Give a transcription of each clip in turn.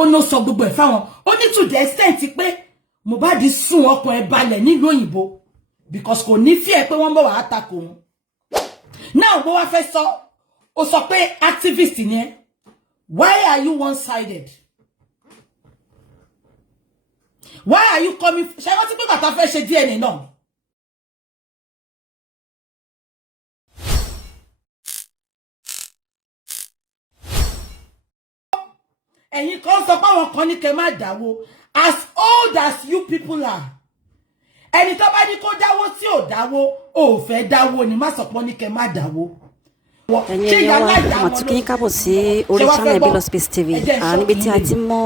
ó no sọ gbogbo ẹ̀ fáwọn ó ní to the extent pé Mohbad sùn ọkàn ẹ̀ balẹ̀ nílùú òyìnbó because kò ní fear pé wọ́n bọ̀ wá attack òun. Now bó wá fẹ́ sọ ó sọ pé activist ni ẹ́. Why are you one-sided? Why are you coming? Ṣé wọ́n ti pé bàtà fẹ́ ṣe DNA náà? Ẹ̀yin kan sọ pé àwọn kan ní kẹ́ má dáwó. As old as you people are. Ẹni tó bá ní kó dáwó tí ò dáwó, ó fẹ́ dáwó ni má sọ pé ní kẹ́ má dáwó. Ẹ̀yin yẹn wá àwọn tún kí n kábọ̀ sí orí channel Bilo Space TV níbi tí a ti mọ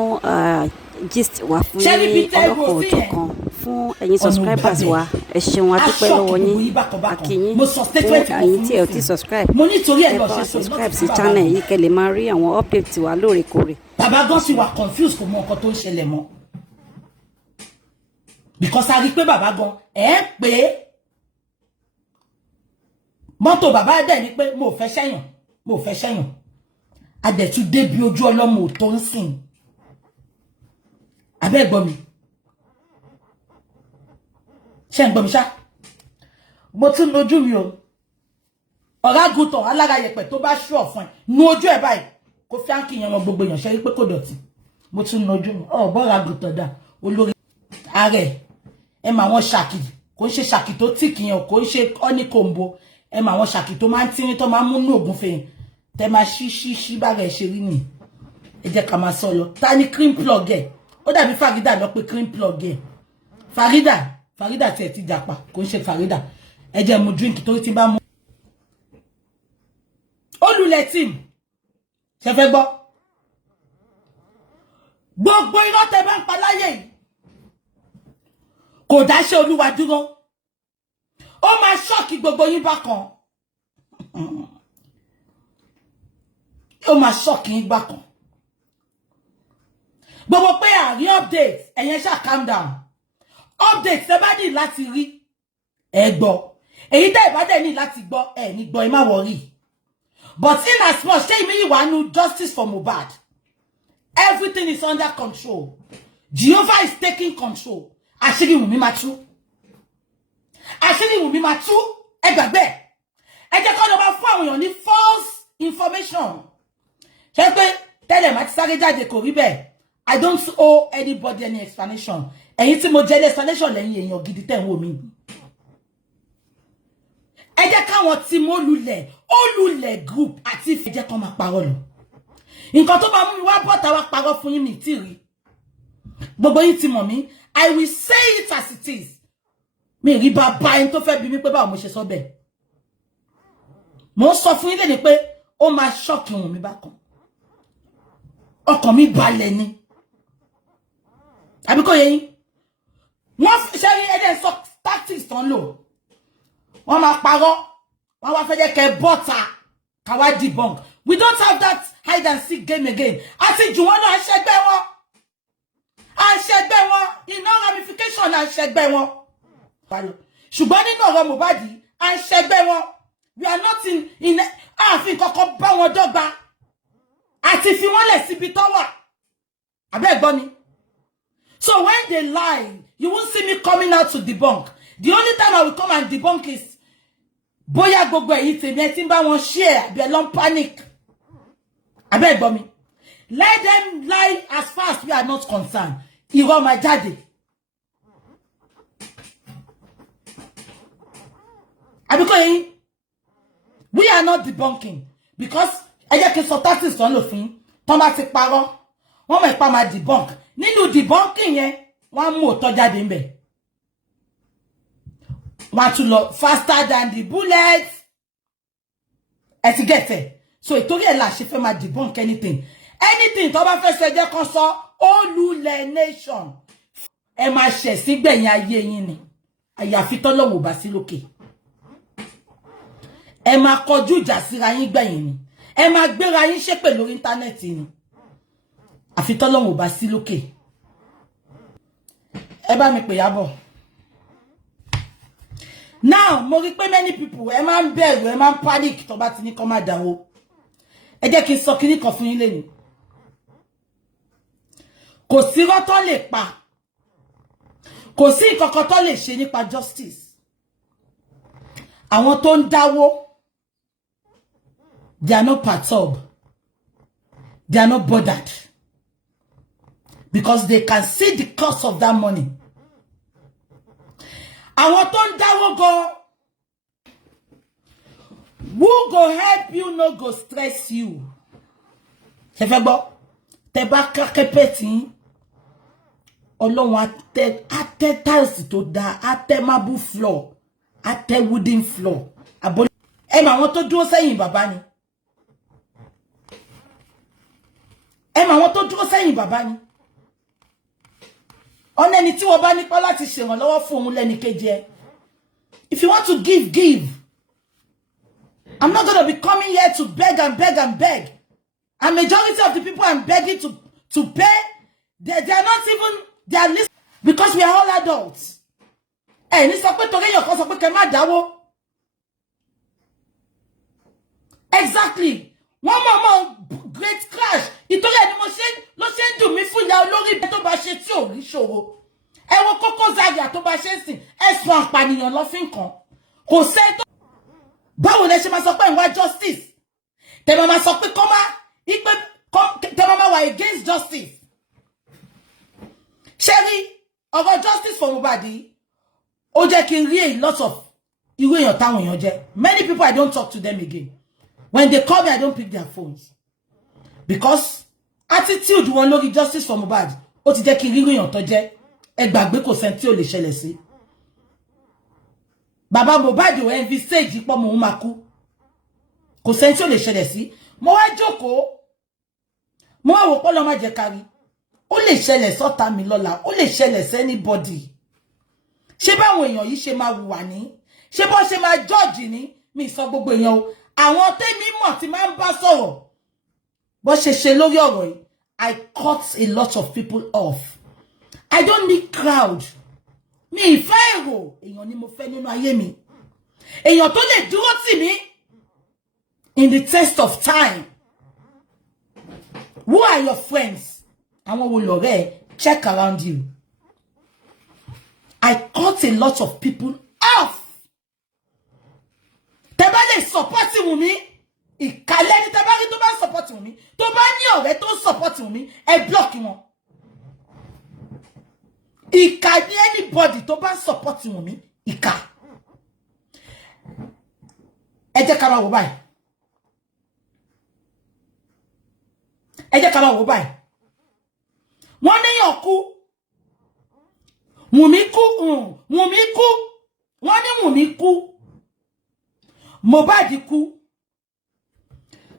gist wá fún ọlọ́kọ̀ òjò kan fún ẹ̀yin subscribers wa ẹ ṣeun a dúpẹ́ lọ́wọ́ yín akíyín fún ẹ̀yin tí ẹ ò ti subscribe ẹ bá subscribe sí channel yìí kẹ́ lè máa rí àwọn update wa lóòrèkóòrè. Bàbá gan sì wà confused kò mọ nǹkan tó ń ṣẹlẹ̀ mọ́ because a rí pé bàbá gan pé mọ́tò bàbá dẹ̀ ni pé mo fẹ́ ṣẹ́yàn adẹ̀tú débi ojú ọlọ́mọ tó ń sìn abẹ́ gbọ́ mi ṣe ń gbọ́ mi ṣá mo tún lójú mi o ọ̀rá gùtàn alára yẹpẹ̀ tó bá ṣú ọ̀fun ẹ̀ nu ojú ẹ̀ báyìí kó fíánkì yẹn wọn gbogbo èèyàn ṣe rí pé kò dọ̀tí mo tún lójú mi bọ́ọ̀rá gùtàn dà olórí ààrẹ ẹ mà wọn ṣàkì kò ń ṣe ṣàkì tó tìkì yẹn kò ń ṣe ọ́nìkòǹbo ẹ mà wọn ṣàkì tó máa ń tírín tó máa ń múnú ògùn fèyìn tẹ máa ṣí bá rẹ̀ ṣe rí nì ẹ jẹ́ ká máa sọ lọ ta ni cream plug ẹ̀ ó dàbí Farida lọ pé cream plug ẹ̀ Farida tiẹ̀ ti jàpá kò ń ṣe Farida ẹ jẹ́ mu drink torí tí bá mú. olùlẹ̀ tíìmù ṣe fẹ́ gbọ́ gbogbo irọ́ tẹ bá ń pa láyé yìí kò dáṣẹ́ Olúwa dúró ó máa ṣọ́ọ̀kì gbogbo yín bákan ó máa ṣọ́ọ̀kì yín bákan gbogbo pé àrí update ẹ̀yẹn ṣá calm down update tẹ́ bá ní láti rí ẹ gbọ́ èyí tẹ́ ìbádẹ́ ní láti gbọ́ ẹ ní gbọ́ ẹ má worry but in as much ṣé ìmí ìwà nu justice for Mohbad everything is under control Jehovah is taking control àṣírí Wùnmí máa tú àṣírí Wùnmí máa tú ẹ gbàgbé ẹ jẹ́ kó lọ bá fún àwọn èèyàn ní false information ṣé pé tẹ́lẹ̀ máa ti sáré jáde kò rí bẹ́ẹ̀ I don't owe anybody any explanation ẹ̀yin tí mo jẹ́ explanation lẹ́yìn èèyàn gidi tẹ́ ń wò mí ẹ jẹ́ káwọn tí mo olùlẹ̀ group àti ìfẹ́ jẹ́ kó máa parọ́ lọ nǹkan tó bá mú mi wá bọ́ta wá parọ́ fún yín mi tí rí gbogbo yín ti mọ̀ mí I will say it as it is mi rí bàbá ẹni tó fẹ́ bí mi pé báwo mo ṣe sọ bẹ́ẹ̀ mo ń sọ fún yín lẹ́ni pé ó máa ṣọ́ọ̀kì Wùnmí bákan ọkàn mi balẹ̀ ni àbí kò yé yín wọ́n ṣe rí ẹ̀dẹ̀ sọ tactics tán lò wọ́n máa parọ́ wọ́n wá fẹ́ jẹ́ kẹ́ bọ́ta káwá debunk we don't have that hide and seek game again àti jù wọ́n náà ṣẹgbẹ́ wọn iná ramification àṣẹgbẹ́ wọn ṣùgbọ́n nínú ọ̀rọ̀ Mohbad àṣẹgbẹ́ wọn we are not in ààfin kankan bá wọn dọ́gba àti fi wọ́n lẹ̀ síbi tó wà abẹ́ gbọ́ mi so when they lie you won't see me coming out to debunk the only time I will come and debunk is bóyá gbogbo èyí tèmi ẹ ti ń bá wọn share àbí ẹ lọ ń panic abẹ́ gbọ́ mi let them lie as far as we are not concerned irọ́ máa jáde àbí kò yín we are not debunking because ẹ jẹ́ kí n sọ tactics tán lòfin tán bá ti parọ́ wọ́n mọ̀ ìpa máa debunk nínú debunking yẹn wọ́n á mú òótọ́ jáde ń bẹ̀ wọ́n á tún lọ faster than the bullet ẹ ti gẹ̀tẹ̀ so ìtorí ẹ̀ là ṣe fẹ́ máa debunk anything tó bá fẹ́ sọ ẹ jẹ́ kan sọ olùlẹ̀ nation ẹ máa ṣẹ̀ sí gbẹ̀yìn ayé yín ni àyàfi tọ́lọ́wọ́ bá sí lókè ẹ máa kọjú ìjà síra yín gbẹ̀yìn ni ẹ máa gbéra yín ṣépè lórí íńtánẹ́ẹ̀tì ni àfi tọ́lọ́wọ́ bá sí lókè ẹ bá mi pè Iyabo now mo rí pé many people ẹ máa ń bẹ̀rù ẹ máa ń panic tó bá ti ní kó má dáwó ẹ jẹ́ kí n sọ kíní kan fún yín lẹ́nu Kò sí irọ́ tó lè pa. Kò sí ìkọ̀kọ̀ tó lè ṣe nípa justice. Àwọn tó ń dáwó, they are not perturbed. They are not bothered. Because they can see the cost of that money. Àwọn tó ń dáwó go, who go help you no go stress you. Ṣé fẹ́ gbọ́? Tẹ́ bá kakepeti Ọlọ́run ate tiles tó dá, ate marble floor, ate wooden floor. Abo ẹ mà wọ́n tó dúró sẹ́yìn bàbá ni. Ẹ mà wọ́n tó dúró sẹ́yìn bàbá ni. Ọ̀nà ẹni tí wọ́n bá nípa láti ṣèrànlọ́wọ́ fún òun lẹ́ni kejì ẹ. If you want to give, give. I'm not going to be coming here to beg and beg and beg. And majority of the people I'm begging to pay, they are not even, they are listening. Because we are all adults. Eh, ni sọ pé torí èèyàn kan sọ pé kẹ́ má dáwó. Exactly. One more great crash. Ìtorí ẹni mo ṣe ló ṣe ń dùn mí fún ìyá olórí tó bá ṣe tí ò rí ṣòro. Ẹ wo Koko Zaria tó bá ṣe sìn, ẹ̀sùn àpànìyàn ló fi kan. Kò ṣe tó. Báwo lẹ ṣe máa sọ pé ń wá justice? Tẹ́ máa sọ pé kó má ipe tẹ́ máa wà against justice. Sherry, ọ̀rọ̀ justice for Mohbad, ó jẹ́ kí n rí a lot of irú èèyàn táwọn èèyàn jẹ́. Many people I don't talk to them again. When they call me, I don't pick their phones. Because attitude wọn lórí justice for Mohbad, ó ti jẹ́ kí n rí irú èèyàn tó jẹ́. Ẹ gbàgbé kò sẹ́ni tí ó lè ṣẹlẹ̀ sí. Bàbá Mohbad ò envisage pé mo máa kú. Kò sẹ́ni tí ó lè ṣẹlẹ̀ sí. Mo wá jókòó. Mo wá wò pé Ọlọ́run má jẹ́ ká rí. Ó lè ṣẹlẹ̀ sọ́ta mi lọ́la. Ó lè ṣẹlẹ̀ sí anybody. Ṣé báwọn èèyàn yìí ṣe máa hùwà ní? Ṣé bó ṣe máa judge ní? Mi sọ gbogbo èèyàn o. Àwọn tèmi mọ̀ tí máa ń bá sọ̀rọ̀. Bó ṣe ṣe lórí ọ̀rọ̀ yìí. I cut a lot of people off. I don't need crowd. Mi ìfẹ́ èrò. Èèyàn ni mo fẹ́ nínú ayé mi. Èèyàn tó lè dúró tì mí. In the test of time. Who are your friends? Àwọn wo lọ̀rẹ́? Check around you. I cut a lot of people off. Tẹ́ bá lè support Wunmi, ìkàlẹ̀ ni tẹ́ bá rí tó bá support Wunmi, tó bá ní ọ̀rẹ́ tó support Wunmi, ẹ block wọn. Ìkà ni anybody tó bá support Wunmi, ìkà. Ẹ jẹ́ ká máa wò báyìí. Ẹ jẹ́ ká máa wò báyìí. Wọ́n ní yàn kú. Wunmi kú. Wunmi kú. Wọ́n ní Wunmi kú. Mohbad kú.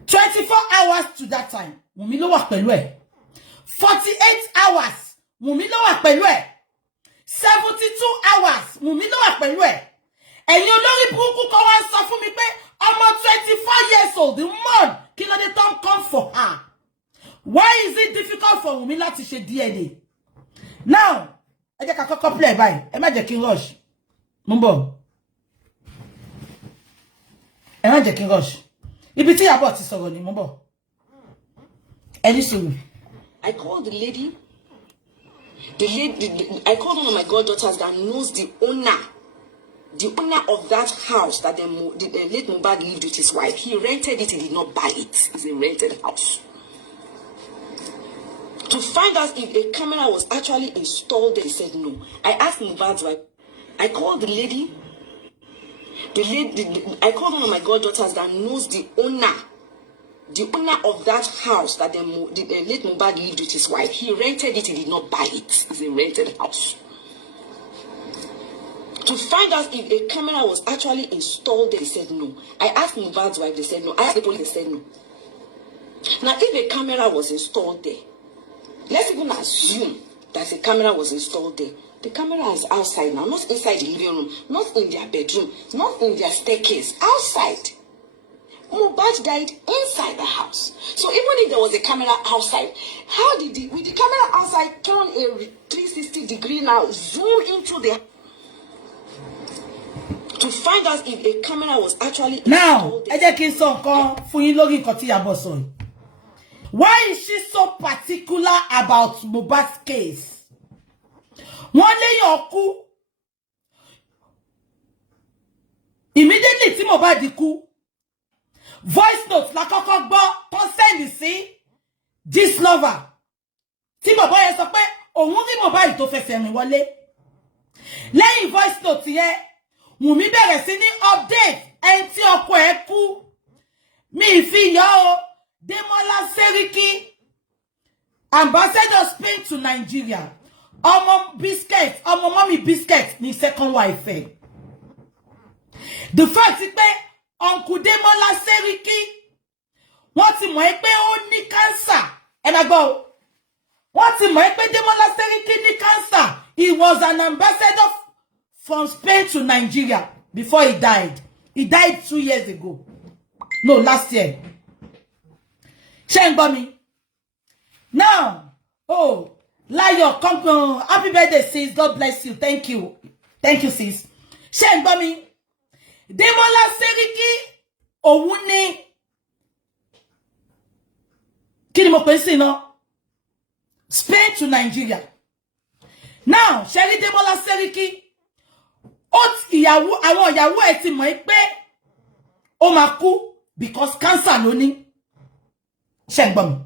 24 hours to that time. Wunmi ló wà pẹ̀lú ẹ̀. 48 hours. Wunmi ló wà pẹ̀lú ẹ̀. 72 hours. Wunmi ló wà pẹ̀lú ẹ̀. Ẹ̀yin olórí burúkú kan wá sọ fún mi pé ọmọ 24 years old, the man, Kilode don't come for her. Why is it difficult for Wunmi láti ṣe DNA? Now, ẹ jẹ́ ká kọ́kọ́ play báyìí. Ẹ má jẹ́ kí n rush. Mo ń bọ̀. Ẹ má jẹ́ kí n rush. Ibiti Iyabo ti sọ̀rọ̀ ni mo ń bọ̀. Ẹ ní sùúrù. I called the lady. I called one of my goddaughters that knows the owner of that house that the late Mohbad lived with his wife. He rented it, he did not buy it. It's a rented house. To find out if a camera was actually installed there, he said no. I asked Mohbad's wife. I called the lady. I called one of my goddaughters that knows the owner of that house that the late Mohbad lived with his wife. He rented it, he did not buy it. It's a rented house. To find out if a camera was actually installed there, he said no. I asked Mohbad's wife, they said no. I asked the police, they said no. Now, if a camera was installed there, let's even assume that a camera was installed there. The camera is outside now, not inside the living room, not in their bedroom, not in their staircase, outside. Mohbad died inside the house. So even if there was a camera outside, how did with the camera outside turn a 360 degree now, zoom into the... To find out if a camera was actually now, ẹ jẹ́ kí n sọ nǹkan fún yín lórí nǹkan tí Iyabo sọ yìí. Why is she so particular about Mohbad's case? One lay your coup. Immediately, tí Mohbad di coup. Voice note la kọ́kọ́ gbọ́ tó send sí this lover. Tí bàbá yẹn sọ pé òun rí Mohbad tó fẹsẹ̀ rìn wọlé. Lẹ́yìn voice note yẹn, Wùmí bẹ̀rẹ̀ sí ní update ẹni tí ọkọ ẹ̀ kú. Mi fi yọ o, Demola Seriki, Ambassador Spain to Nigeria. Ọmọ Biscuit, ọmọ Mommy Biscuit ni second wife. The fact is pé Uncle Demola Seriki, wọ́n ti mọ̀ pé ó ní cancer. And I go, wọ́n ti mọ̀ pé Demola Seriki ní cancer. He was an ambassador from Spain to Nigeria before he died. He died 2 years ago. No, last year. Shengbomi. Now, oh, Layo, come, happy birthday, sis. God bless you. Thank you. Thank you, sis. Shengbomi. Demola Seriki, òun ni. Kí ni mo pè sí náà? Spain to Nigeria. Now, Sherry Demola Seriki, àwọn ìyàwó ẹ̀ ti mọ̀ pé ó máa kú because cancer ló ní. Shengbomi.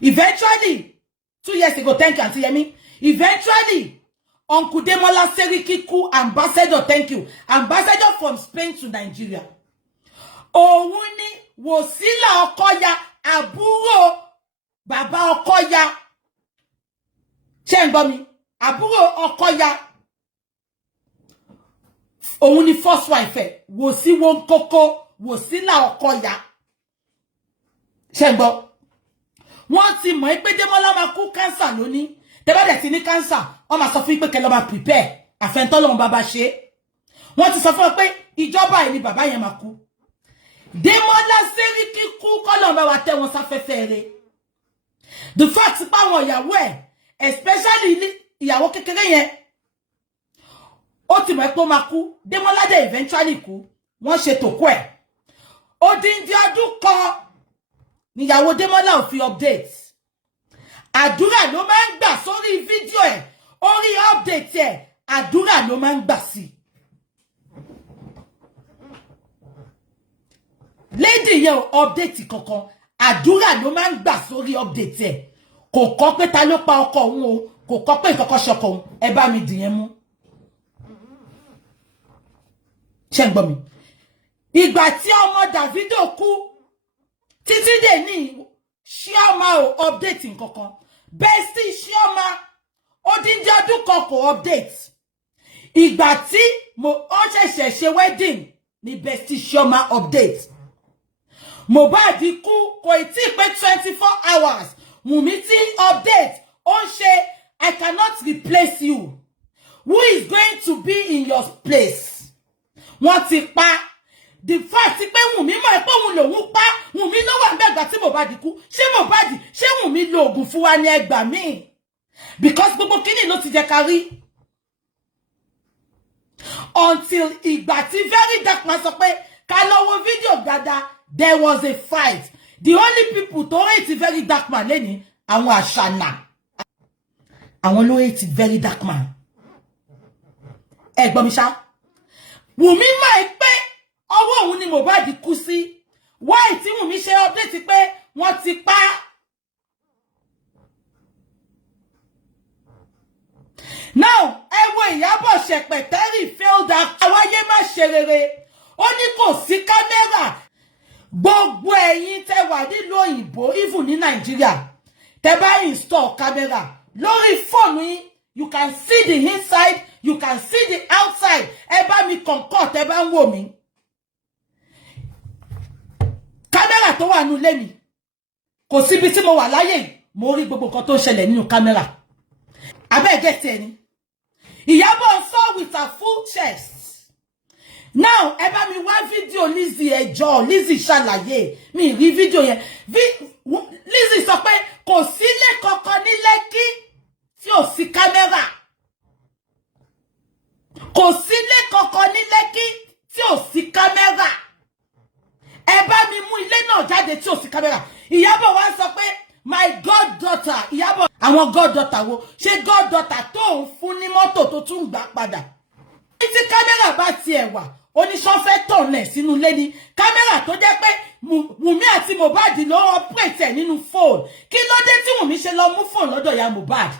Eventually, 2 years ago, thank you, Auntie Yemi. Eventually, Uncle Demola Seriki kú ambassador, thank you. Ambassador from Spain to Nigeria. Òun ni Wòsílà Ọkọya, àbúrò bàbá Ọkọya. Shengbomi. Àbúrò Ọkọya. Òun ni first wife. Wòsíwò Nkoko, Wòsílà Ọkọya. Shengbo. Wọ́n ti mọ̀ pé Demola máa kú cancer lónìí. Tẹ́ bá dẹ̀ ti ní cancer, wọ́n máa sọ fún pé kẹ́ lọ máa prepare. Àfẹ́ntọ́lọ́run bàbá ṣe. Wọ́n ti sọ fún pé ìjọba ni bàbá yẹn máa kú. Demola Seriki kú kọ́lọ́run bá wa tẹ́ wọn sáfẹ́fẹ́ rẹ̀. The fact pa àwọn ìyàwó ẹ̀, especially ìyàwó kékeré yẹn, ó ti mọ̀ pé ó máa kú. Demola dẹ̀ eventually kú. Wọ́n ṣe tòkú ẹ̀. Odindi ọdún kan níyàwó Demola ò fi update. Àdúrà ló máa ń gbà sórí fídíò ẹ̀, orí update ẹ̀, àdúrà ló máa ń gbà sí. Lady yẹn ò update kankan, àdúrà ló máa ń gbà sórí update ẹ̀. Kò kọ́ pé ta ló pa ọkọ òun o, kò kọ́ pé nǹkan kan ṣọkọ òun, ẹ bá mi dìyẹn mú. Shengbomi. Ìgbà tí ọmọ Davido kú, títí dè ní Chioma ò update nǹkankan. Bestie Chioma, odindi ọdún kan kò update. Ìgbà tí ó ṣẹ̀ṣẹ̀ ṣe wedding ni Bestie Chioma update. Mohbad kú kò tí pé 24 hours. Wùmí tí update ó ṣe I cannot replace you. Who is going to be in your place? Wọ́n ti pa. The fact pé Wùmí mọ̀ pé òun lòun pa, Wùmí ló wà ńbẹ̀ gbà tí Mohbad kú. Ṣé Wùmí lo ògùn fún wa ní ẹgbà míì? Because gbogbo kíní ló ti jẹ́ ká rí. Until ìgbà tí Very Dark Man sọ pé ká lọ wo fídíò dáadáa, there was a fight. The only people tó hate Very Dark Man lẹ́ni àwọn àṣànà. Àwọn ló hate Very Dark Man. Ẹ gbọ́ mi ṣá. Wùmí mọ̀ pé ọwọ́ òun ni Mohbad kú sí. Why tí Wùmí ṣe update pé wọ́n ti pa. Now, ẹ wo Iyabo Shepeteri failed act. Àwáyé má ṣe rere. Ó ní kò sí kámẹ́rà. Gbogbo ẹ̀yin tẹ́ wà nílùú òyìnbó, even ní Nàìjíríà. Tẹ́ bá install camera lórí fóònù yín, you can see the inside, you can see the outside. Ẹ bá mi concord, ẹ bá ń wò mí. Camera tó wà nínú ilé mi. Kò síbi tí mo wà láyé, mo rí gbogbo nǹkan tó ń ṣẹlẹ̀ nínú camera. Abẹ́ get ẹni. Iyabo saw with her full chest. Now, ẹ bá mi wá fídíò Lizzy ẹjọ́, Lizzy ṣàlàyé. Mi rí fídíò yẹn. Lizzy sọ pé kò sílé kankan ní Lẹ́kí tí ò sí kámẹ́rà. Kò sílé kankan ní Lẹ́kí tí ò sí kámẹ́rà. ẹ bá mi mú ilé náà jáde tí ò sí camera. Iyabo wá sọ pé my goddaughter Iyabo àwọn goddaughter wo ṣé goddaughter tó ń fún ní mọ́tò tó tún gbà padà. Tí camera bá tiẹ̀ wà oníṣọ́ fẹ́ tọ̀nẹ̀ sínú ilé ní camera tó jẹ́ pé Wùmí àti Mohbad ló operate nínú phone. Kí ló dé tí Wùmí ṣe lọ mú phone lọ́dọ̀ ya Mohbad?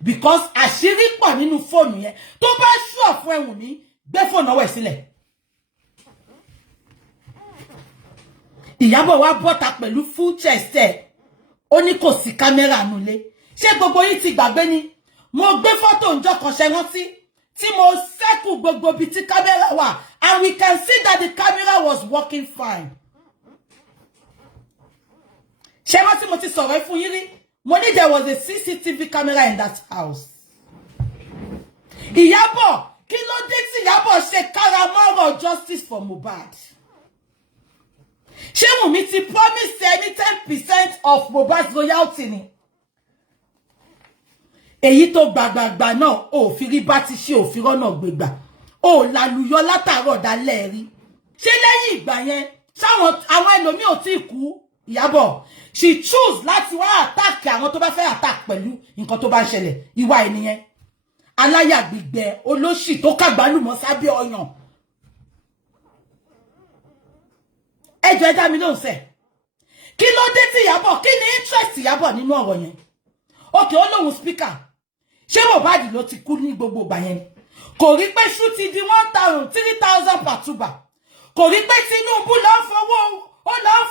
Because àṣírí pọ̀ nínú phone yẹn. Tó bá sure fún ẹ Wùmí, gbé phone ọwọ́ ẹ̀ sílẹ̀. Iyabo wá bọ́ta pẹ̀lú full chest ẹ̀. Ó ní kò sí camera nulẹ̀. Ṣé gbogbo yín ti gbàgbé ni? Mo gbé photo ńjọ́ kan ṣe rántí tí mo circle gbogbo bí tí camera wà, and we can see that the camera was working fine. Ṣé rántí mo ti sọ̀rọ̀ fún yín rí? Mo ní there was a CCTV camera in that house. Iyabo, kí ló dé tí Iyabo ṣe káramọ́rọ̀ justice for Mohbad? Ṣé Wùmí ti promise any 10% of Mohbad's royalty ni? Èyí tó gbàgbàgbà náà ò fi rí bá ti ṣe òfin rọ́nà gbégbà. Ó lálùyọ látàárọ̀ dálẹ́ rí. Ṣé lẹ́yìn ìgbà yẹn àwọn ẹlòmíì ò tí kú? Iyabo, she choose láti wá attack àwọn tó bá fẹ́ attack pẹ̀lú nǹkan tó bá ń ṣẹlẹ̀. Ìwà ènìyàn aláyà gbígbẹ olóṣì tó kàgbálùmọ̀ sábẹ́ ọyàn. Ẹjọ́ ẹ dá mi lóhùn sẹ́. Kí ló dé tí Iyabo, kí ni interest Iyabo nínú ọ̀rọ̀ yẹn? Okay, ó lóhùn speaker. Ṣé Mohbad ló ti kú ní gbogbo ìgbà yẹn? Kò rí pé ṣú ti di 1,000-3,000 per tuber. Kò rí pé Tinubu ló ń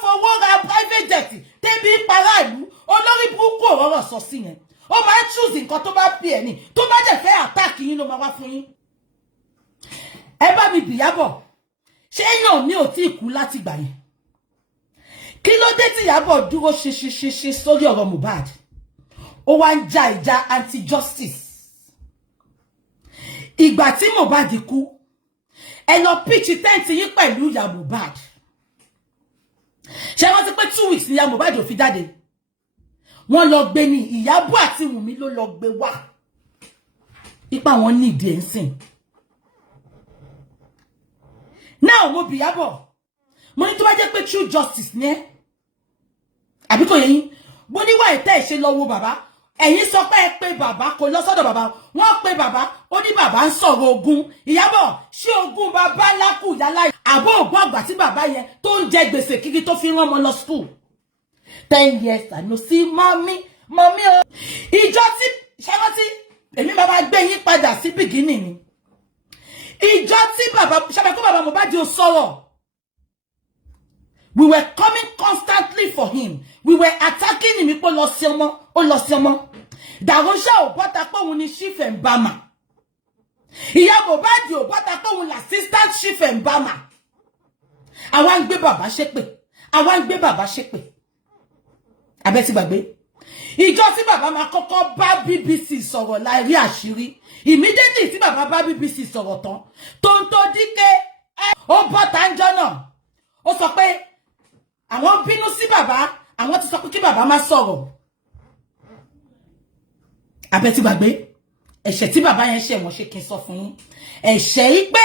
fowó ra private jet tẹ́bí paráàlú. Olórí burúkú ọ̀rọ̀ sọ sí yẹn. Ó máa choose nǹkan tó bá pè ẹ́ ní. Tó bá dẹ̀ fẹ́ attack yín ló máa wá fún yín. Ẹ bá mi bi Iyabo. Ṣé èèyàn mi ò tí kú láti gbà yẹn? Kí ló dé tí Iyabo dúró ṣe sórí ọ̀rọ̀ Mohbad? Ó wá ń ja ìjà anti-justice. Ìgbà tí Mohbad kú, ẹ lọ pitch tent yín pẹ̀lú ìyá Mohbad. Ṣé wọ́n ti pé 2 weeks ni ìyá Mohbad ò fi jáde? Wọ́n lọ gbé ní Iyabo àti Wùmí ló lọ gbé wá. Ipa wọn ní ìdí ẹ̀ ń sìn. Now mo bi Iyabo. Mo ní tó bá jẹ́ pé true justice ni ẹ́. Àbí kò yé yín? Bó ní wá ìtẹ́ ìṣe lọ wo bàbá. Ẹ̀yin sọ pé ẹ pé bàbá kò lọ sọ́dọ̀ bàbá. Wọ́n pé bàbá, ó ní bàbá ń sọ̀rọ̀ ogun. Iyabo, ṣé ogun bàbá lákù yálà àbó ògbọ́n àgbà tí bàbá yẹn tó ń jẹ gbèsè kiri tó fi rán ọmọ lọ school. 10 years I no see mommy o. Ìjọ tí ṣé rántí èmi bàbá gbé yín padà sí beginning ni. Ìjọ tí bàbá ṣàbẹ̀ kó bàbá Mohbad ó sọ̀rọ̀. We were coming constantly for him. We were attacking him. Ó lọ sí ọmọ. Dàrúṣà ò bọ́ta pé òun ni chief embalmer. Ìyá Mohbad ò bọ́ta pé òun l'assistant chief embalmer. Àwa ń gbé bàbá ṣépè. Abẹ́ ti gbàgbé. Ìjọ tí bàbá máa kọ́kọ́ bá BBC sọ̀rọ̀ láìrí àṣírí. Immediately tí bàbá bá BBC sọ̀rọ̀ tán. Tonto Dike ó bọ́ta ń jọ náà. Ó sọ pé àwọn bínú sí bàbá, àwọn ti sọ pé kí bàbá má sọ̀rọ̀. Abẹ́ ti gbàgbé. Ẹ̀ṣẹ̀ tí bàbá yẹn ṣẹ̀ wọ́n ṣe kí n sọ fún yín. Ẹ̀ṣẹ̀ yìí pé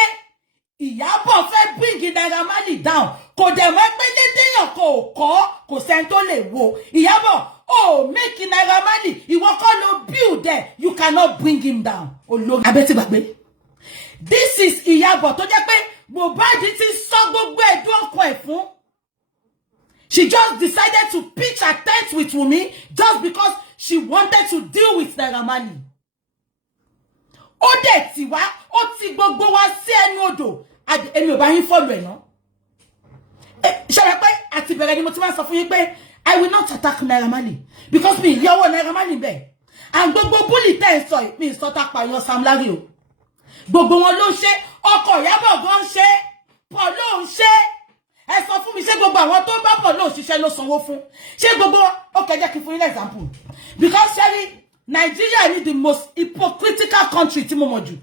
Iyabo fẹ́ bring Naira Marley down. Kò dẹ̀ mọ̀ pé dédéyàn kò sẹ́ni tó lè wo. Iyabo, make Naira Marley. Ìwọ kọ́ ló build there. You cannot bring him down. Olórí. Abẹ́ ti gbàgbé. This is Iyabo tó jẹ́ pé Mohbad ti sọ gbogbo ẹ̀dùn ọkàn ẹ̀ fún. She just decided to pitch her tent with Wunmi just because she wanted to deal with Naira Marley. Ó dẹ̀ ti wá, ó ti gbogbo wa sí ẹnu odò. Èmi ò bá yín follow ẹ̀ ná. Ṣé pé àti bẹ̀rẹ̀ ni mo ti máa sọ fún yín pé I will not attack Naira Marley because mi ìyàwó Naira Marley bẹ́ẹ̀. And gbogbo bully tẹ́ ẹ sọ mi ìsọta pààyàn Sam Larry o. Gbogbo wọn ló ṣe, ọkọ Iyabo gan ṣe, Paul ló ń ṣe. Ẹ sọ fún mi ṣé gbogbo àwọn tó bá Paul ló ṣiṣẹ́ ló sanwó fún. Ṣé gbogbo okay jẹ́ kí fún yín example. Because Sherry, Nigeria is the most hypocritical country tí mo mọ̀ jù.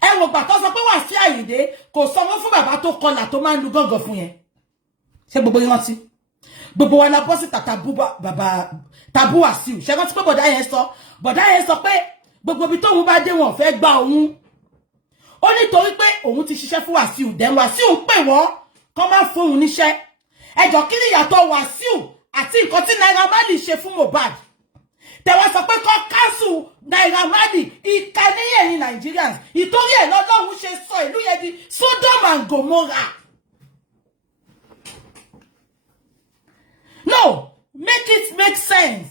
Ẹ wò gbà tó sọ pé wà sí Àyìndé kò sanwó fún bàbá tó kọlà tó máa ń lu gángan fún yẹn. Ṣé gbogbo yín rántí? Gbogbo wa la bọ́ sí tàbú bàbá tàbú Wàsíù. Ṣé rántí pé bọ̀dá yẹn sọ pé gbogbo ibi tóun bá dé wọn fẹ́ gba òun. Ó nítorí pé òun ti ṣiṣẹ́ fún Wàsíù. Then Wàsíù ń pè wọ́n kó má fóun níṣẹ́. Ẹjọ́ kí ni ìyàtọ̀ Wàsíù àti nǹkan tí Naira Marley ṣe fún Mohbad. Tẹ́ wá sọ pé kó cancel Naira Marley ìkà ní ẹ̀yin Nigerians. Ìtorí ẹ̀ lọ́lọ́run ṣe sọ ìlú yẹn di Sodom and Gomorrah. No, make it make sense.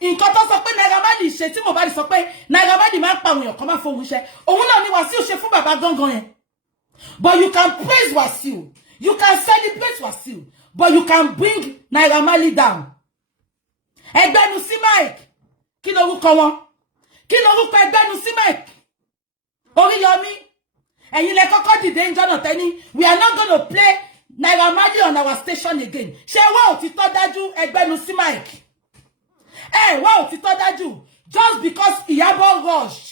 Nǹkan tó sọ pé Naira Marley ṣe tí Mohbad sọ pé Naira Marley máa ń pa àwọn èèyàn kan máa fowó ṣe. Òun náà ni Wàsíù ṣe fún bàbá gangan yẹn. But you can praise Wàsíù. You can celebrate Wàsíù. But you can bring Naira Marley down. Ẹgbẹ́nu sí Mike. Kí lorúkọ wọn? Kí lorúkọ ẹgbẹ́nu sí Mike? Oríyọmí. Ẹ̀yin lẹ kọ́kọ́ dìde ń jọ́nà tẹ́ni. We are not going to play Naira Marley on our station again. Ṣé wá òtítọ́ dájú ẹgbẹ́nu sí Mike? Wá òtítọ́ dájú. Just because Iyabo rushed.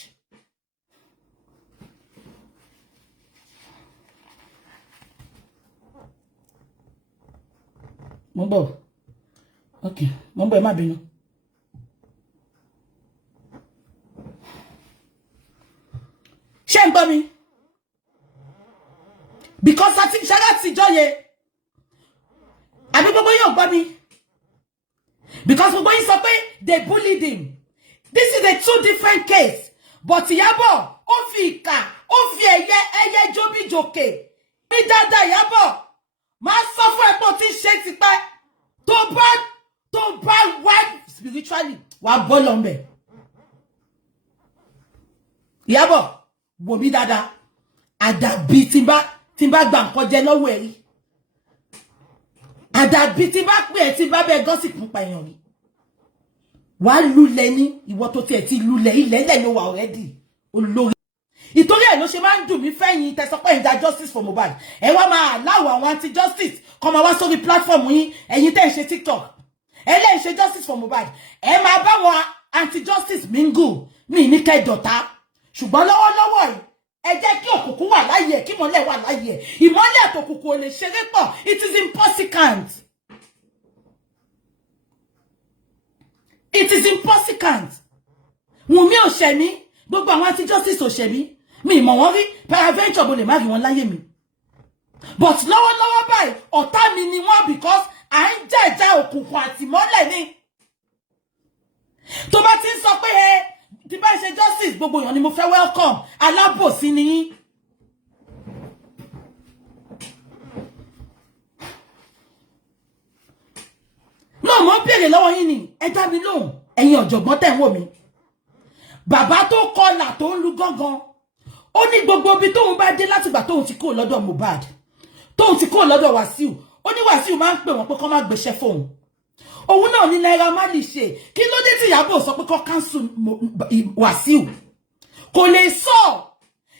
Mombo. Okay. Mombo ẹ má bínú. Ṣé ń gbọ́ mi? Because I think Shaga ti joye. Àbí gbogbo yín ò gbọ́ mi. Because gbogbo yín sọ pé they bullied him. This is a two different case. But Iyabo, ó fi ìkà, ó fi ẹyẹ jobi joke. Mi dada Iyabo. Ma sọ fún ẹ pé ó ti ṣe ti pẹ́. Tó bá wá spiritually, wá bọ́ lọ́nbẹ̀. Iyabo, wò mí dada. Àdàbí tí n bá gbà nǹkan jẹ lọ́wọ́ ẹ rí. Àdàbí tí n bá pè ẹ́ tí n bá bẹ gossip nípa èèyàn rí. Wà lulẹ̀ ní ìwọ tó tiẹ̀ ti lulẹ̀ ilẹ̀ ilẹ̀ ló wà already. Olórí. Ìtorí ẹ̀ ló ṣe máa ń dùn mí fẹ́yìn tẹ́ sọ pé ìjà justice for Mohbad. Ẹ wá máa láwọ̀ àwọn anti-justice kọ́ máa wá sórí platform yín ẹ̀yin tẹ́ ń ṣe TikTok. Ẹ lè ṣe justice for Mohbad. Ẹ máa bá wọn anti-justice mingle. Mi ní kẹ́ dọ̀tá. Ṣùgbọ́n lọ́wọ́lọ́wọ́ yìí ẹ jẹ́ kí òkùnkùn wà láyé ẹ̀ kí ìmọ́lẹ̀ wà láyé ẹ̀. Ìmọ́lẹ̀ àti òkùnkùn ò lè ṣeré pọ̀. It is impossible. It is impossible. Wùnmí ò ṣẹ̀ mí. Gbogbo àwọn anti-justice ò ṣẹ̀ mí. Mi mọ̀ wọ́n rí. Peradventure mo lè má rí wọn láyé mi. But lọ́wọ́lọ́wọ́ báyìí ọ̀tá mi ni wọ́n because à ń jẹ́jà òkùnkùn àti ìmọ́lẹ̀ ni. Tó bá ti ń sọ pé tí bá ṣe justice gbogbo èèyàn ni mo fẹ́ welcome. Alábòsí ni yín. No, mo béèrè lọ́wọ́ yín ni. Ẹ dá mi lóhùn. Ẹ̀yin ọ̀jọ̀gbọ́n tẹ́ ń wò mí. Bàbá tó kọlà tó ń lu gángan. Ó ní gbogbo ibi tóun bá dé láti gbà tóun ti kó lọ́dọ̀ Mohbad. Tóun ti kó lọ́dọ̀ Wàsíù. Ó ní Wàsíù máa ń pè wọ́n pé kó má gbéṣẹ́ fóun. Òun náà ní Naira Marley ṣe. Kí ló dé tí Iyabo sọ pé kó cancel Wàsíù? Kò lè sọ.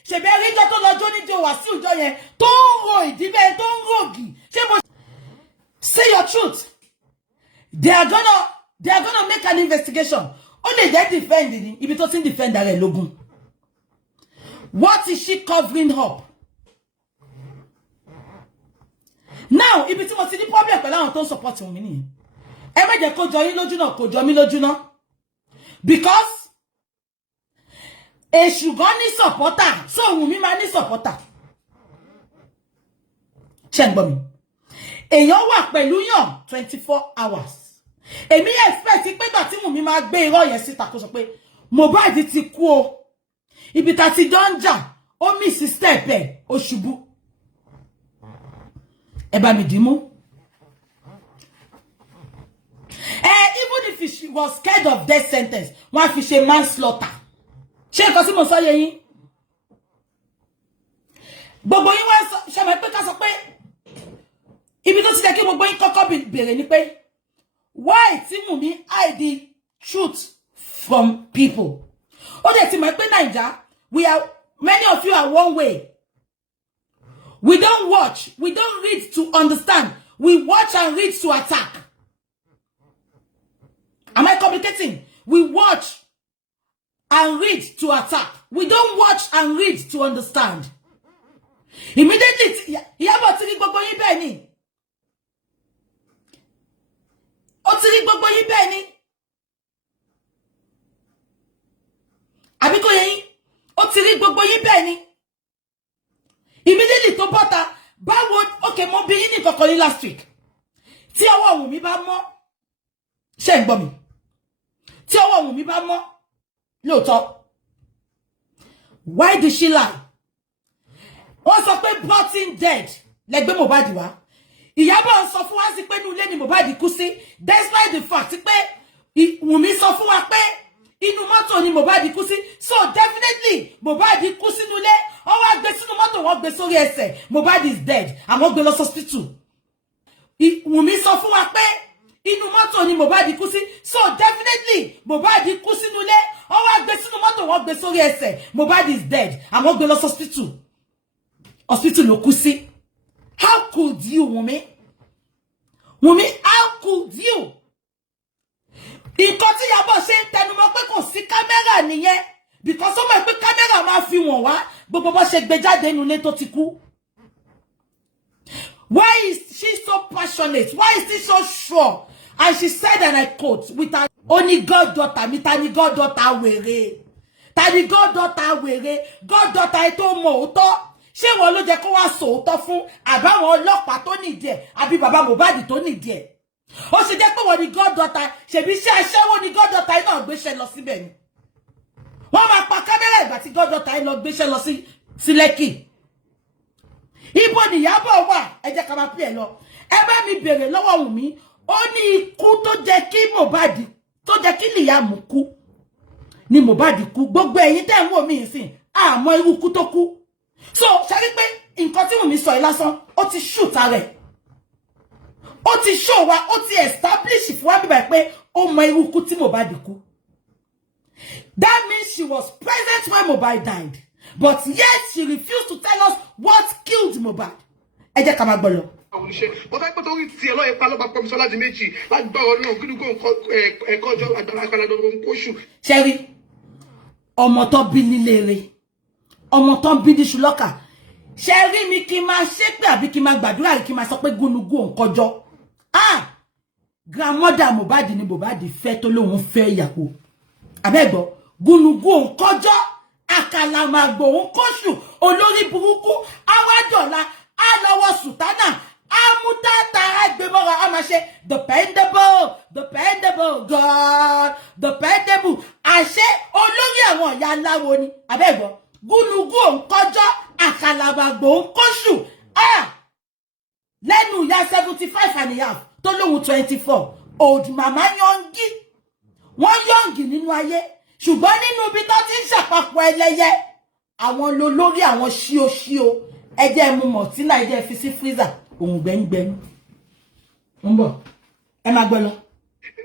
Ṣebí ríjọ tó lọ́jọ́ níjọ Wàsíù jọ yẹn tó ń ro ìdíbẹ̀ tó ń rògì. Ṣé mo say your truth? They are gonna make an investigation. Only they defend ni. Ibi tó tin defend are lógún. What is she covering up? Now, ibi tí mo ti ní problem pẹ̀lú àwọn tó support mi ni. Ẹ má jẹ́ kó jọ yín lójú náà, kó jọ mí lójú náà. Because èṣù gan ní supporter, so Wùnmí máa ní supporter. Ṣé ń gbọ́ mi? Èèyàn wà pẹ̀lú yàn 24 hours. Èmi expect pé gbà tí Wùnmí máa gbé irọ́ yẹn síta kó sọ pé Mohbad ti kú o. Ibi tá ti dọ́njà, ó miss step ẹ̀, ó ṣubú. Ẹ bá mi dìímú. Even if she was scared of death sentence, wọ́n fi ṣe manslaughter. Ṣé nǹkan tí mo sọ yé yín? Gbogbo yín wá ṣe mọ̀ pé ká sọ pé ibi tó ti jẹ́ kí gbogbo yín kọ́kọ́ bèrè ni pé why tí Wùnmí hide the truth from people? Ó dẹ̀ ti mọ̀ pé Naija, many of you are one way. We don't watch, we don't read to understand. We watch and read to attack. Am I communicating? We watch and read to attack. We don't watch and read to understand. Immediately, Iyabo ti rí gbogbo yín bẹ́ẹ̀ ni. Ó ti rí gbogbo yín bẹ́ẹ̀ ni. Àbí kò yé yín? Ó ti rí gbogbo yín bẹ́ẹ̀ ni. Immediately tó bọ́ta, báwo okay mo bi yín ní kokori last week tí ọwọ́ Wùnmí bá mọ́ ṣé ń gbọ́ mi tí ọwọ́ Wùnmí bá mọ́ lóòótọ́ why did she lie wọ́n sọ pé broughton dead lẹ́gbẹ́ Mohbad wá Iyabo sọ fún wa sí pé inú ilé ni Mohbad kú sí despite the fact pé Wùnmí sọ fún wa pé inú mọ́tò ni Mohbad kú sí so definitely Mohbad kú sínú ilé ó wá gbé sínú mọ́tò wọ́n gbé sórí ẹsẹ̀ Mohbad is dead àmọ́ gbé lọ hospital Wùnmí sọ fún wa pé inú mọ́tò ni Mohbad kú sí so definitely Mohbad kú sínú ilé ó wá gbé sínú mọ́tò wọ́n gbé sórí ẹsẹ̀ Mohbad is dead àmọ́ gbé lọ hospital ló kú sí. How could you, Wùnmí? Wùnmí, how could you? Nǹkan tí Iyabo ṣe ń tẹnumọ́ pé kò sí kámẹ́rà nìyẹn because ó mọ̀ pé kámẹ́rà máa fi wọ̀n wá gbogbo bó ṣe gbé jáde nínú ilé tó ti kú. Why is she so passionate? Why is she so sure? And she said, and I quote, with her only goddaughter, mi ta ni goddaughter wèrè. Ta ni goddaughter wèrè. Goddaughter ètò mọ̀ òótọ́. Ṣé wọ́n ló jẹ́ kó wá sòótọ́ fún àbáwọn ọlọ́pàá tó nídìí ẹ̀ àbí bàbá Mohbad tó nídìí ẹ̀. Ó ṣe jẹ́ pé wọ́n ní goddaughter ṣebí iṣẹ́ aṣẹ́wó ni goddaughter náà gbéṣẹ́ lọ síbẹ̀ ni. Wọ́n máa pa kámẹ́rà ìgbà tí goddaughter lọ gbéṣẹ́ lọ sí Lẹ́kì. Ibo ni Iyabo wà ẹ jẹ́ ká máa pè é lọ. Ẹ bá mi bèrè lọ́wọ́ Wùnmí ó ní ikú tó jẹ́ kí Mohbad tó jẹ́ kí Liam kú ni Mohbad kú gbogbo ẹ̀yin tẹ́ ń wò mí nsìn àmọ́ irú kú tó kú. So ṣe rí pé nǹkan tí Wùnmí sọ lásán ó ti shoot rẹ̀ ó ti show wa ó ti establish fún wa bíbá pé ó mọ irú kú tí Mohbad kú. That means she was present when Mohbad died but yet she refused to tell us what killed Mohbad. Ẹ jẹ́ ká máa gbọ́ lọ. But I put all it here, lawyer Paloba comes on the Meji, like Baron, couldn't go and call you at the Canada Poshu. Sherry, ọmọ tó bí nílé rẹ̀, ọmọ tó bí ní ṣùlọ́kà. Sherry mi kí máa ṣépè àbí kí máa gbàdúrà kí máa sọ pé gúnugún òǹkọjọ́. Ah! Grandmother Mohbad ni Mohbad fẹ́ tó lóhun fẹ́ ìyàwó. Àbẹ́gbọ́, gúnugún òǹkọjọ́, àkàlàmàgbò òǹkọ́ṣù, olórí burúkú, àwádọ́lá, àlọ́wọ́ sùtánà. Amutata agbemora amase dependable God dependable àṣẹ olórí àwọn ìyá aláwo ni abẹ́gbọ́ gúnugú òǹkọjọ́ àkàlàbàgbò òǹkọ́ṣù lẹ́nu ìyá 75.5 tó lóhun 24 old mama yọ̀ǹgì wọ́n yọ̀ǹgì nínú ayé ṣùgbọ́n nínú ibi tó ti ń ṣàpapọ̀ ẹlẹ́yẹ àwọn lólórí àwọn ṣíoṣío ẹjẹ́ mu mọ̀tínà ẹjẹ́ fi sí freezer òun gbẹ́ngbẹ́ng ń bọ̀ ẹ máa gbọ́ lọ.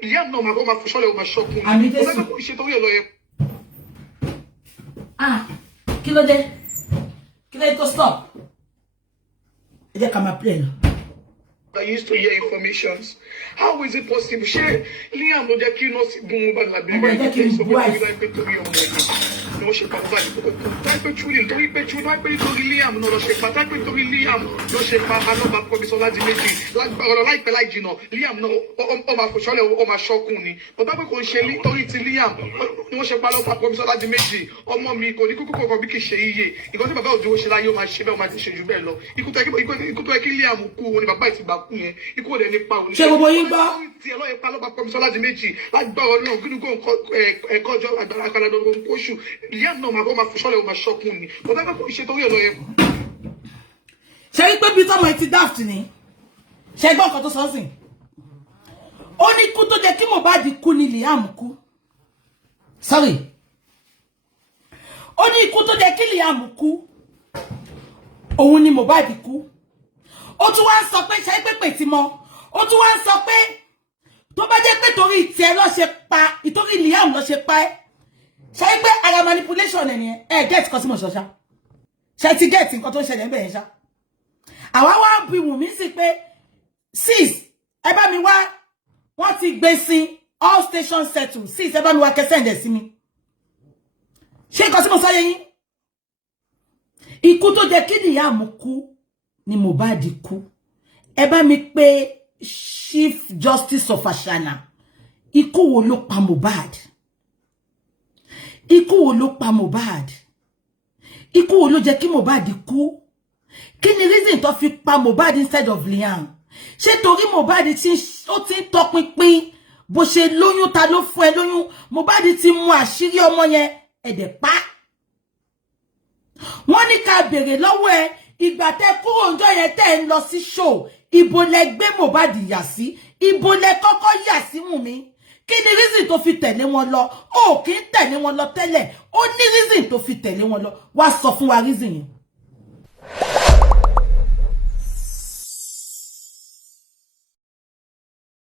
Liam náà máa kọ́ máa fọṣọ́lẹ̀ ó máa ṣọ́kùn. Àmì Jésù. Ọ̀sẹ̀ kò ṣe torí ẹ̀ lọ yẹ. Kí ló dé tó stop ẹ jẹ́ ká máa play lọ. I used to hear informations. How is it possible? Ṣé Liam ló jẹ́ kí nọ́ọ̀sì gun Mohbad lábẹ́ Ọmọ ẹ̀jẹ̀ kí n sọ bú pé àìsàn. torí láìpẹ́ torí ọmọ ẹ̀jẹ̀ ni wọ́n ṣe pa Mohbad kókó. Táìpẹ́ Truly torí pé Truly láìpẹ́ nítorí Liam náà lọ ṣe pa táìpẹ́ torí Liam lọ ṣe pa alọ́ba Kọ́bísọ́ láti méjì ọ̀rọ̀ láìpẹ́ láì jìnà Liam náà ó máa fòṣọ́lẹ̀ ó máa ṣọ́kùn ni. Bọ́tá pé kò ń ṣe nítorí ti Liam ni wọ́n ṣe pa alọ́ba Kọ́bísọ́ láti méjì ọmọ mi kò ní kúkú kọ̀ọ̀kan bí kì í ṣe iye. Ìgbọ́n tí bàbá òjò ṣe láyé ó máa ṣe bẹ́ẹ̀ ó máa ti ṣe jù bẹ́ẹ̀ lọ. Ikú tó yẹ kí Liam kú òun ni bàbá ìtìgbà kú yẹn. Ikú ò dẹ̀ ní pa òun. Ṣé gbogbo yín gbọ́? Tí ẹ lọ́yẹ̀ pa lọ́ba Kọ́bísọ́ láti méjì lágbára náà gúdúgbò ẹ̀kọ́jọ́ àkàlàdọ̀ oṣù Liam náà máa máa fòṣọ́lẹ̀ ó máa ṣọ́kùn ni. Bọ́tá pé kò ṣe torí ẹ̀ lọ́yẹ̀. Ṣé rí pé bí tọ́mọ ẹ ti daft ni ṣe gbọ́ nǹkan tó sọ sìn ó ní kú tó jẹ́ kí Mohbad kú ni Liam kú sorry ó ní ikú tó jẹ́ kí Liam kú òun ni Mohbad kú ó tún wá ń sọ pé ṣe pé tí mọ́ ó tún wá ń sọ pé tó bá jẹ́ pé torí tiẹ̀ ló ṣe pa ìtorí Liam ló ṣe pa ẹ́ ṣe pé ara manipulation ẹ̀ get kan sí mo ṣọṣá ṣe ti get nǹkan tó ń ṣẹlẹ̀ ń bẹ̀yẹn ṣá àwa wá bí Wùnmí sí pé sis ẹ bá mi wá wọ́n ti gbé sí all station settle sis ẹ bá mi wá kẹsẹ̀ ǹdẹ̀ sí mi ṣé nǹkan sí mo sọ yẹ yín ikú tó jẹ́ kí Liam kú ni Mohbad kú ẹ bá mi pé Chief Justice of Ashana ikú wo ló pa Mohbad ikú wo ló pa Mohbad ikú wo ló jẹ́ kí Mohbad kú Kí ni reason tó fi pa Mohbad instead of Liam? Ṣé torí Mohbad ti ó ti tọpinpin bó ṣe lóyún ta ló fún ẹ lóyún? Mohbad ti mú àṣírí ọmọ yẹn ẹ dẹ̀ pa. Wọ́n ní ká béèrè lọ́wọ́ ẹ ìgbà tẹ́ kúrò ńjọ́ yẹn tẹ́ ń lọ sí show ibo lẹ gbé Mohbad yà sí, ibo lẹ kọ́kọ́ yà sí Wùnmí. Kí ni reason tó fi tẹ̀lé wọn lọ? Ó kì í tẹ̀lé wọn lọ tẹ́lẹ̀. Ó ní reason tó fi tẹ̀lé wọn lọ. Wá sọ fún wa reason yẹn.